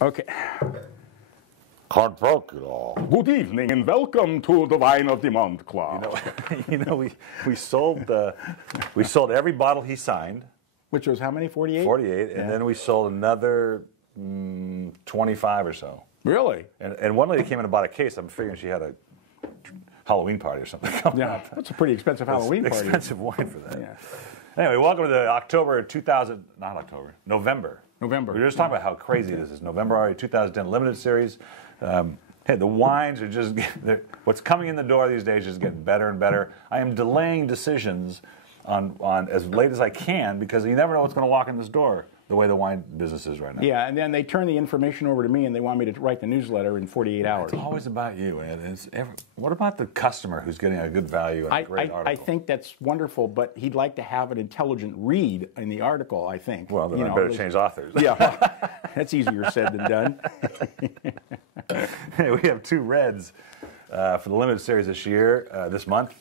Okay. Good evening and welcome to the Wine of the Month Club. We sold every bottle he signed. Which was how many? 48? 48, and then we sold another 25 or so. Really? And one lady came in and bought a case. I'm figuring she had a Halloween party or something. Yeah, that's a pretty expensive Halloween party. Expensive wine for that. Yeah. Anyway, welcome to the November. November. We were just talking about how crazy this is. November already, 2010 limited series. Hey, the wines are just, what's coming in the door these days is getting better and better. I am delaying decisions on as late as I can because you never know what's going to walk in this door the way the wine business is right now. Yeah, and then they turn the information over to me and they want me to write the newsletter in 48 hours. It's always about you, Ed. What about the customer who's getting a good value and a great article? I think that's wonderful, but he'd like to have an intelligent read in the article, I think. Well, then I better change authors. Yeah, that's easier said than done. Hey, we have two reds for the limited series this month.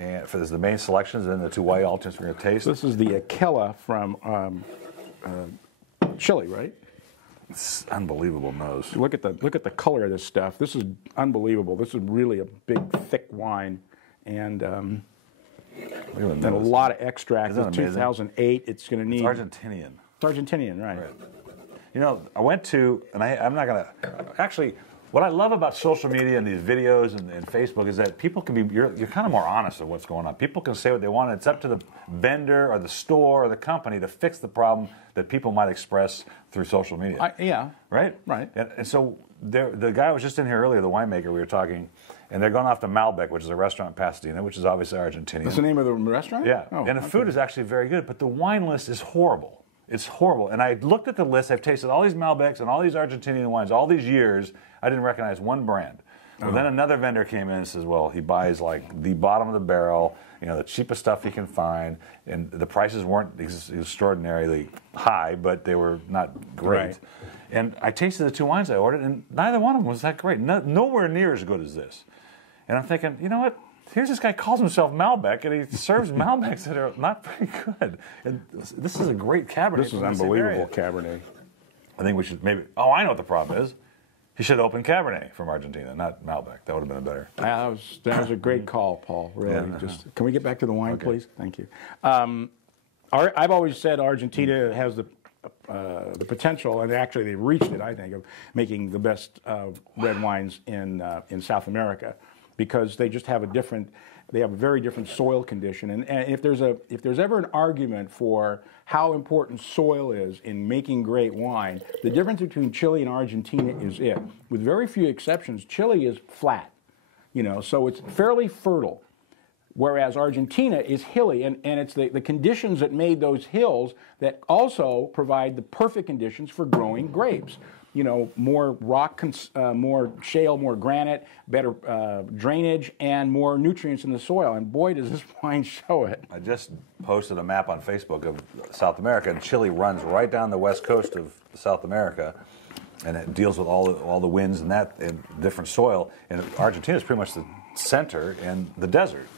And for the main selections, and then the two white alternates we're going to taste. This is the Aquila from Chile, right? It's unbelievable nose. Look at the color of this stuff. This is unbelievable. This is really a big, thick wine, and a lot of extract. It's 2008. It's going to need. It's Argentinian. It's Argentinian, right? You know, I went to, and I'm not going to actually. What I love about social media and these videos and Facebook is that people can be, you're kind of more honest of what's going on. People can say what they want. It's up to the vendor or the store or the company to fix the problem that people might express through social media. Yeah. Right? Right. And so the guy was just in here earlier, the winemaker, we were talking, and they're going off to Malbec, which is a restaurant in Pasadena, which is obviously Argentinian. That's the name of the restaurant? Yeah. Oh, and the food is actually very good, but the wine list is horrible. It's horrible. And I looked at the list. I've tasted all these Malbecs and all these Argentinian wines all these years. I didn't recognize one brand. Well, then another vendor came in and says, well, he buys like the bottom of the barrel, the cheapest stuff he can find. And the prices weren't extraordinarily high, but they were not great. Right. And I tasted the two wines I ordered, and neither one of them was that great. Nowhere near as good as this. And I'm thinking, you know what? Here's this guy calls himself Malbec, and he serves Malbecs that are not very good. And this is a great Cabernet. This is unbelievable Cabernet. I think we should maybe. Oh, I know what the problem is. He should open Cabernet from Argentina, not Malbec. That would have been a better. That was a great call, Paul. Really. Yeah. Can we get back to the wine, please? Thank you. I've always said Argentina has the potential, and actually they've reached it, I think, of making the best red wines in South America, because they just have a very different soil condition. And if there's ever an argument for how important soil is in making great wine, the difference between Chile and Argentina is it. With very few exceptions, Chile is flat, so it's fairly fertile. Whereas Argentina is hilly, and it's the conditions that made those hills that also provide the perfect conditions for growing grapes. More rock, more shale, more granite, better drainage, and more nutrients in the soil. And boy, does this wine show it. I just posted a map on Facebook of South America, and Chile runs right down the west coast of South America, and it deals with all the winds and different soil. And Argentina is pretty much the center and the desert,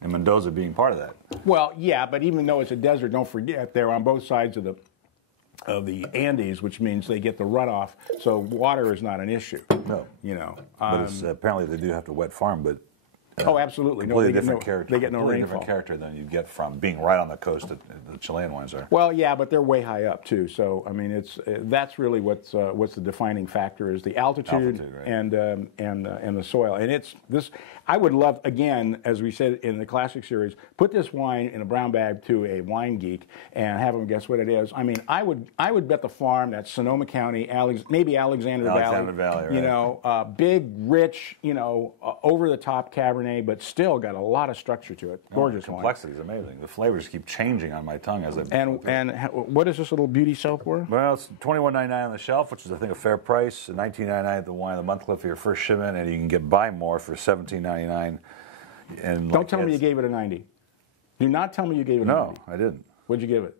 and Mendoza being part of that. Well, yeah, but even though it's a desert, don't forget they're on both sides of the Andes, which means they get the runoff, so water is not an issue. No, but apparently they do have to wet farm, but oh, absolutely, completely different character. They get no rainfall. Different character than you get from being right on the coast that the Chilean wines are. Well, yeah, but they're way high up too. So I mean, that's really what's the defining factor is the altitude right. and the soil. And it's this. I would love, again, as we said in the classic series, put this wine in a brown bag to a wine geek and have him guess what it is. I mean, I would bet the farm that Sonoma County, maybe Alexander Valley, right. Big, rich, over the top Cabernet, but still got a lot of structure to it. Gorgeous wine. The complexity is amazing. The flavors keep changing on my tongue as I. And what is this little beauty sell for? Well, it's $21.99 on the shelf, which is I think a fair price. $19.99 at the Wine of the Month Club for your first shipment, and you can buy more for $17.99. And don't tell me you gave it a 90. Do not tell me you gave it a 90. No, I didn't. What'd you give it?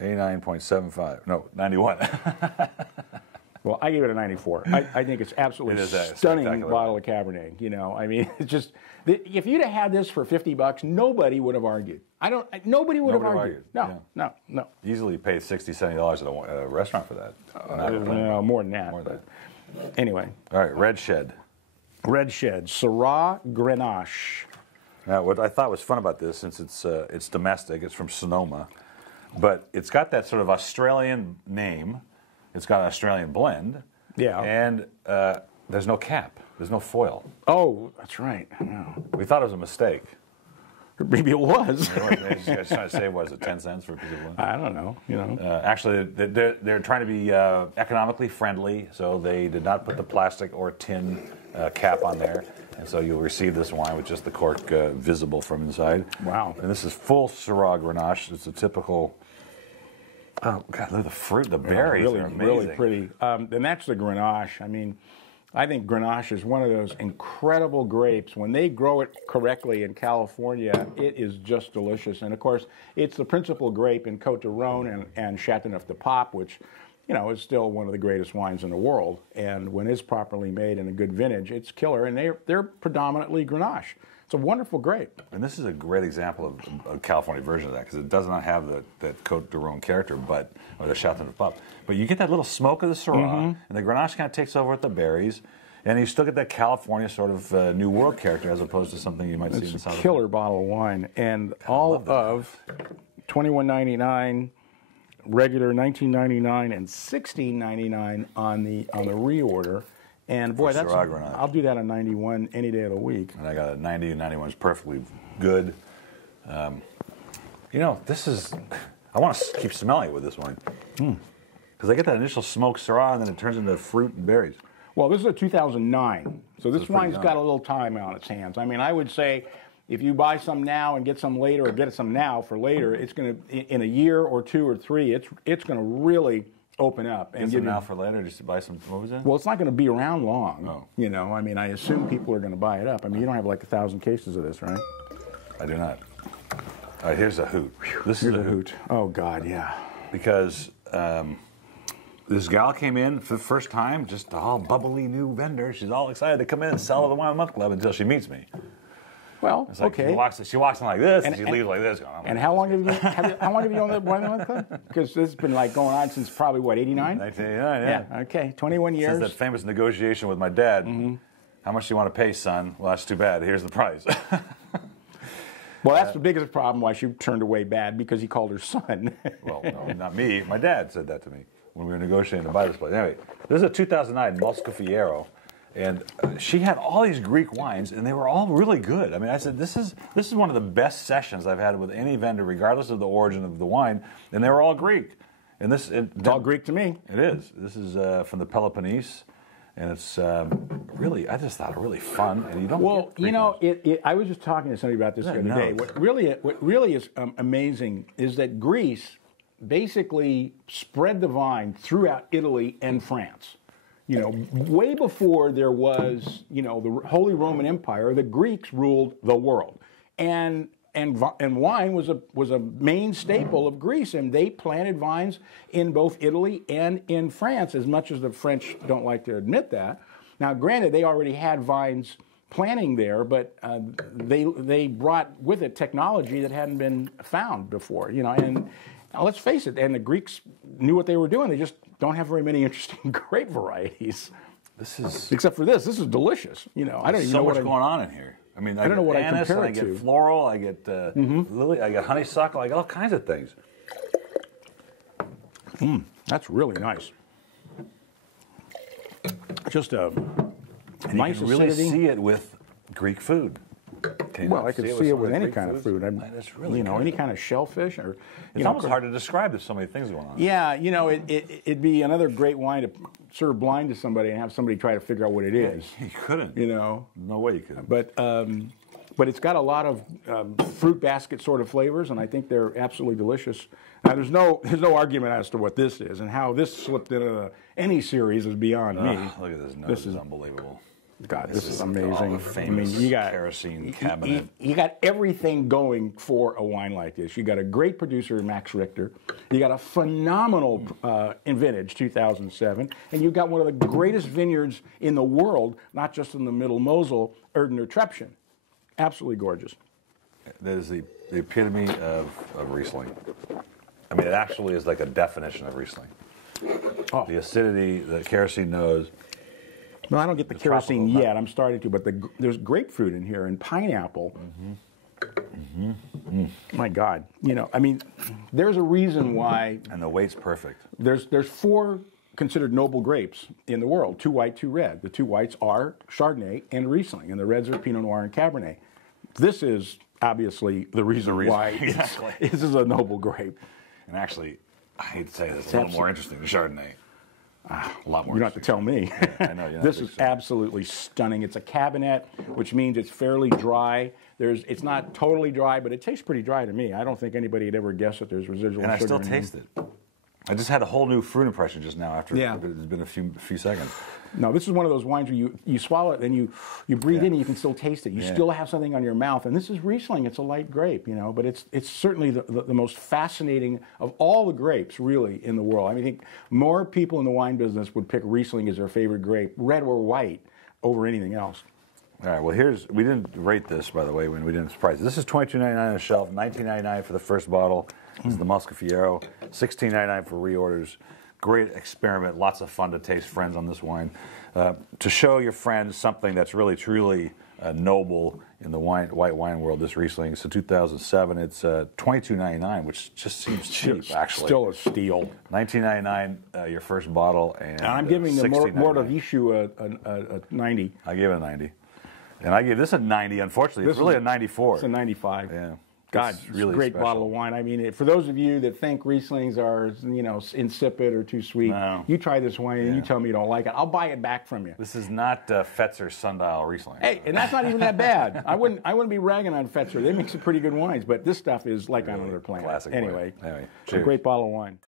89.75. No, 91. Well, I give it a 94. I think it's absolutely It is a stunning spectacular bottle of Cabernet. You know, I mean, it's just if you'd have had this for $50, nobody would have argued. Nobody would have argued. No, yeah. no. Easily paid $60, $70 at a restaurant for that. No, more than that. More than Anyway. All right, Red Shed. Red Shed, Syrah Grenache. Now, what I thought was fun about this, since it's domestic, it's from Sonoma, but it's got that sort of Australian name. It's got an Australian blend. Yeah. And there's no cap. There's no foil. Oh, that's right. No. We thought it was a mistake. Maybe it was. They just trying to say, was it 10 cents for a piece of blend? I don't know. You know. Actually, they're trying to be economically friendly, so they did not put the plastic or tin cap on there. And so you'll receive this wine with just the cork visible from inside. Wow. And this is full Syrah Grenache. It's a typical... Oh, God, look at the fruit. The berries are amazing. Really pretty. And that's the Grenache. I mean, I think Grenache is one of those incredible grapes. When they grow it correctly in California, it is just delicious. And, of course, it's the principal grape in Côte d'Aron and Châteauneuf-du-Pape, which, you know, is still one of the greatest wines in the world. And when it's properly made in a good vintage, it's killer. And they're predominantly Grenache. It's a wonderful grape. And this is a great example of a California version of that, because it does not have that Côte d'Aron character, or the Châteauneuf-du-Pape. But you get that little smoke of the Syrah, and the Grenache kind of takes over with the berries, and you still get that California sort of New World character, as opposed to something you might see in the South. It's a killer bottle of wine, and all of $21.99, regular $19.99, and $16.99 on the reorder. And boy, I'll do that on 91 any day of the week. And I got a 90, and 91 is perfectly good. You know, I want to keep smelling it with this wine. Because I get that initial smoke Syrah, and then it turns into fruit and berries. Well, this is a 2009, so this wine's got a little time on its hands. I mean, I would say if you buy some now and get some later, or get some now for later, it's going to, in a year or two or three, it's going to really open up. And some now for later, just to buy some, what was it? Well, it's not going to be around long. Oh. You know, I mean, I assume people are going to buy it up. I mean, you don't have like 1,000 cases of this, right? I do not. All right, here's a hoot. This is a hoot. Oh, God, yeah. Because this gal came in for the first time, just all bubbly new vendor. She's all excited to come in and sell at the Wine a Month Club until she meets me. Well, it's like okay. She walks in like this, and she leaves like this. And how long have you been? How long have you owned the Wine a Month Club? Because this has been like going on since probably what, 89? 1989, yeah. Okay, 21 years. Since that famous negotiation with my dad. How much do you want to pay, son? Well, that's too bad. Here's the price. Well, that's the biggest problem why she turned away bad, because he called her son. Well, no, not me. My dad said that to me when we were negotiating to buy this place. Anyway, this is a 2009 Moscafiero. And she had all these Greek wines, and they were all really good. I mean, I said, this is one of the best sessions I've had with any vendor, regardless of the origin of the wine, and they were all Greek. And it's all Greek to me. It is. This is from the Peloponnese, and it's really, I just thought it really fun. And you don't. Well, you know, I was just talking to somebody about this the other day. What really is amazing is that Greece basically spread the vine throughout Italy and France. You know, way before there was, you know, the Holy Roman Empire, the Greeks ruled the world, and wine was a main staple of Greece, and they planted vines in both Italy and in France, as much as the French don't like to admit that. Now, granted, they already had vines planting there, but they brought with it technology that hadn't been found before. You know, and let's face it, and the Greeks knew what they were doing. They just don't have very many interesting grape varieties. Except for this. This is delicious. You know, I don't even know what's going on in here. I mean, I don't know what I compare it to. I get floral. I get lily. I get honeysuckle. I get all kinds of things. That's really nice. Just a nice you can really acidity. see it with Greek food. Well, I could see it with any kind of food. That's really you know, any kind of shellfish, or it's almost hard to describe. There's so many things going on. Yeah, you know, it'd be another great wine to serve blind to somebody and have somebody try to figure out what it is. You couldn't. You know, no way you could. But it's got a lot of fruit basket sort of flavors, and I think they're absolutely delicious. Now, there's no argument as to what this is, and how this slipped into any series is beyond me. Look at this nose. This is unbelievable. God, this is amazing. I mean, you got kerosene cabinet. You got everything going for a wine like this. You got a great producer, Max Richter. You got a phenomenal in vintage, 2007, and you got one of the greatest vineyards in the world, not just in the Middle Mosel, Erdner Trepchen. Absolutely gorgeous. That is the epitome of Riesling. I mean, it actually is like a definition of Riesling. Oh. The acidity, the kerosene nose. No, I don't get the kerosene yet. I'm starting to, but there's grapefruit in here and pineapple. My God, I mean, there's a reason why. And the weight's perfect. There's 4 considered noble grapes in the world: 2 white, 2 red. The 2 whites are Chardonnay and Riesling, and the reds are Pinot Noir and Cabernet. This is obviously the reason why Exactly. this is a noble grape. And actually, I hate to say this, it's a little more interesting than Chardonnay. A lot more. You don't have to tell me. I know. This is absolutely stunning. It's a cabinet, which means it's fairly dry. It's not totally dry, but it tastes pretty dry to me. I don't think anybody would ever guess that there's residual sugar. And I still in taste it. I just had a whole new fruit impression just now after Yeah. it's been a few seconds. No, this is one of those wines where you swallow it, then you breathe in and you can still taste it. You still have something on your mouth. And this is Riesling. It's a light grape, but it's certainly the most fascinating of all the grapes, really, in the world. I mean, I think more people in the wine business would pick Riesling as their favorite grape, red or white, over anything else. All right, well, we didn't rate this, by the way, when we didn't price it. This is $22.99 on the shelf, $19.99 for the first bottle. This is the Muscafiero, $16.99 for reorders. Great experiment, lots of fun to taste friends on this wine. To show your friends something that's really, truly noble in the white wine world, this Riesling. So 2007, it's $22.99, which just seems cheap, actually. Still a steal. $19.99, your first bottle. And I'm giving the Mordovishu a 90. I gave it a 90. And I gave this a 90, unfortunately. It's really a 94. It's a 95. Yeah. God, it's really a great bottle of wine. I mean, for those of you that think Rieslings are, insipid or too sweet, you try this wine and you tell me you don't like it. I'll buy it back from you. This is not Fetzer Sundial Riesling. Hey, and that's not even that bad. I wouldn't be ragging on Fetzer. They make some pretty good wines, but this stuff is like on another planet. Classic. Anyway, cheers. A great bottle of wine.